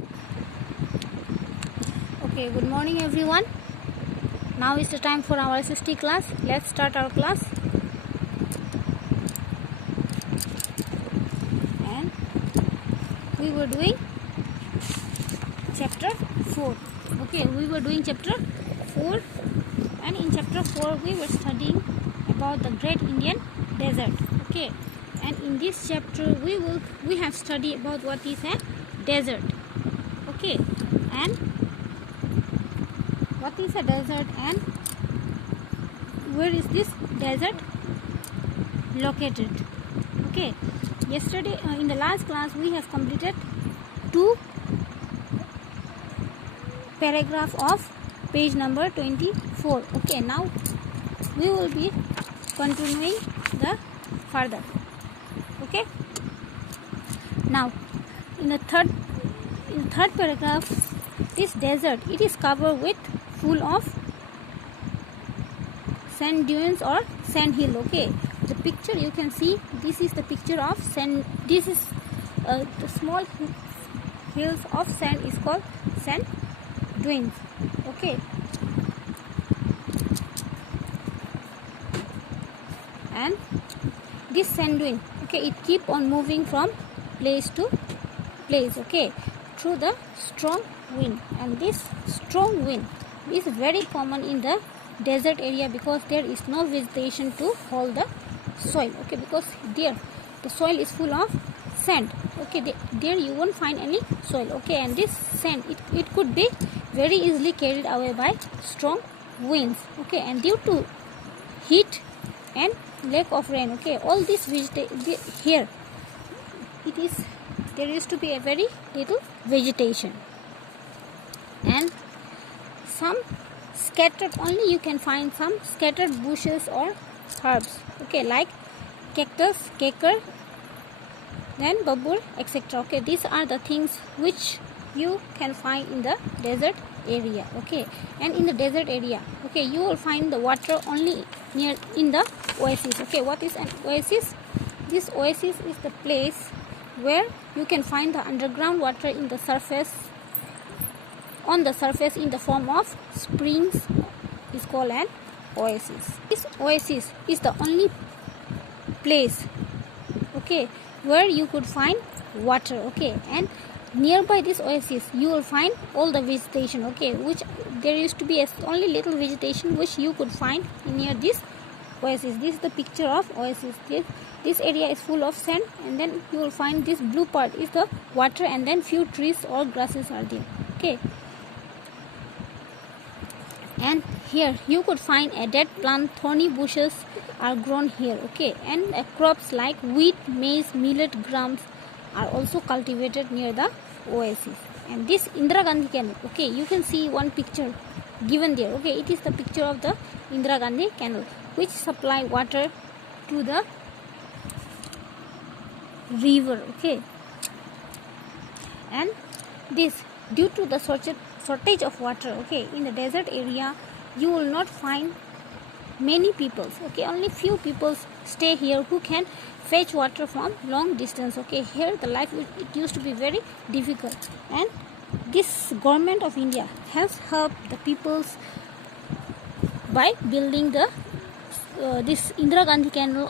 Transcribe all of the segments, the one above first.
Okay, good morning everyone. Now is the time for our SST class. Let's start our class. And we were doing chapter 4. Okay, we were doing chapter 4, and in chapter 4 we were studying about the Great Indian Desert. Okay, and in this chapter we have studied about what is a desert. Okay, and what is a desert and where is this desert located. Okay, yesterday in the last class we have completed 2 paragraph of page number 24. Okay, now we will be continuing the further. Okay, now in the third paragraph, this desert, it is covered with full of sand dunes or sand hill. Okay, the picture you can see, this is the picture of sand. This is the small hills of sand is called sand dunes. Okay, and this sand dune, okay, it keep on moving from place to place, okay, through the strong wind. And this strong wind is very common in the desert area because there is no vegetation to hold the soil. Okay, because there the soil is full of sand. Okay, there you won't find any soil. Okay, and this sand, it could be very easily carried away by strong winds. Okay, and due to heat and lack of rain, okay, all this here there used to be a very little vegetation, and some scattered, only you can find some scattered bushes or herbs, okay, like cactus, caker, then babur, etc. Okay, these are the things which you can find in the desert area. Okay, and in the desert area, okay, you will find the water only near in the oasis. Okay, what is an oasis? This oasis is the place where you can find the underground water in the surface, on the surface, in the form of springs, is called an oasis. This oasis is the only place, okay, where you could find water. Okay, and nearby this oasis you will find all the vegetation, okay, which there used to be only little vegetation which you could find near this oasis. This is the picture of oasis. This area is full of sand, and then you will find this blue part is the water, and then few trees or grasses are there. Okay, and here you could find a dead plant, thorny bushes are grown here. Okay, and crops like wheat, maize, millet, grams are also cultivated near the oasis. And this Indira Gandhi canal, okay, you can see one picture given there. Okay, it is the picture of the Indira Gandhi canal which supply water to the river. Okay, and this, due to the shortage of water, okay, in the desert area you will not find many people. Okay, only few people stay here who can fetch water from long distance. Okay, here the life it used to be very difficult, and this government of India has helped the peoples by building the this Indira Gandhi canal,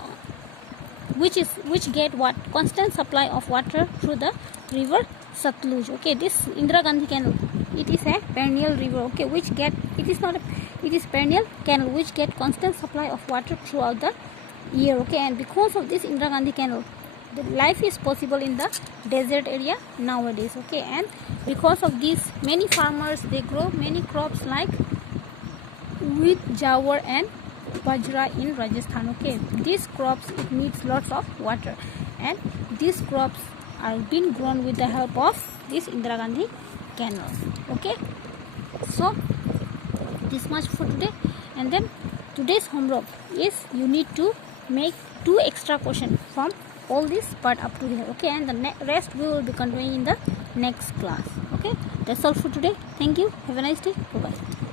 which get what constant supply of water through the river Satluj. Okay, this Indira Gandhi canal, it is a perennial river, okay, which get, it is perennial canal which get constant supply of water throughout the year. Okay, and because of this Indira Gandhi canal, the life is possible in the desert area nowadays. Okay, and because of this, many farmers, they grow many crops like wheat, jawar and bajra in Rajasthan. Okay, these crops, it needs lots of water, and these crops are being grown with the help of this Indira Gandhi canal. Okay, so this much for today, and then today's homework is you need to make 2 extra questions from all this part up to here. Okay, and the rest we will be continuing in the next class. Okay, that's all for today. Thank you. Have a nice day. Bye bye.